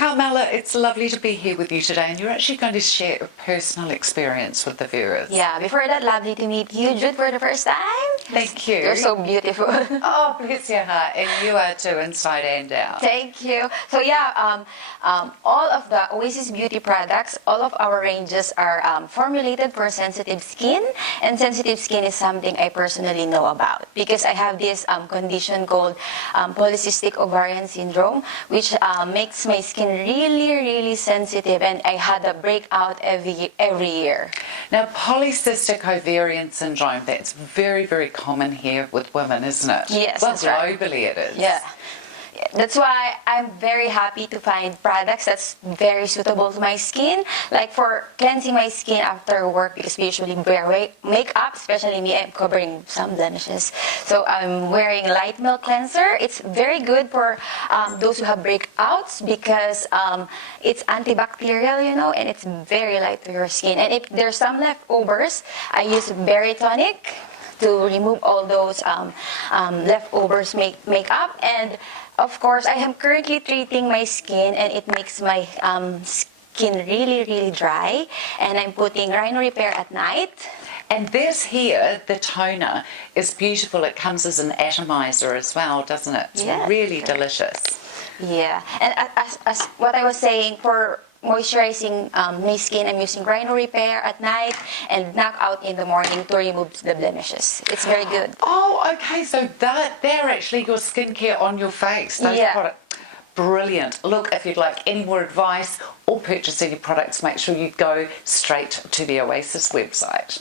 Carmela, it's lovely to be here with you today, and you're actually going to share a personal experience with the viewers. Yeah, before that, lovely to meet you, Jude, for the first time. Thank you. You're so beautiful. Oh, bless your heart, and you are too, inside and out. Thank you. So yeah, all of the Oasis beauty products, all of our ranges are formulated for sensitive skin, and sensitive skin is something I personally know about because I have this condition called polycystic ovarian syndrome, which makes my skin really sensitive, and I had a breakout every year. Now, polycystic ovarian syndrome, that's very common here with women, isn't it? Yes, well, that's right. globally it is. Yeah. That's why I'm very happy to find products that's very suitable to my skin. Like for cleansing my skin after work, because we usually wear makeup, especially me, I'm covering some blemishes. So I'm wearing light milk cleanser. It's very good for those who have breakouts because it's antibacterial, you know, and it's very light to your skin. And if there's some leftovers, I use berry tonic to remove all those leftovers makeup. And of course, I am currently treating my skin, and it makes my skin really dry. And I'm putting Rhino Repair at night. And this here, the toner, is beautiful. It comes as an atomizer as well, doesn't it? It's really delicious. Yeah, and as what I was saying, for moisturizing my skin, I'm using Rhino Repair at night and Knockout in the morning to remove the blemishes. It's very good. Oh, okay, so they're actually your skincare on your face, those products. Brilliant. Look, if you'd like any more advice or purchase any products, make sure you go straight to the Oasis website.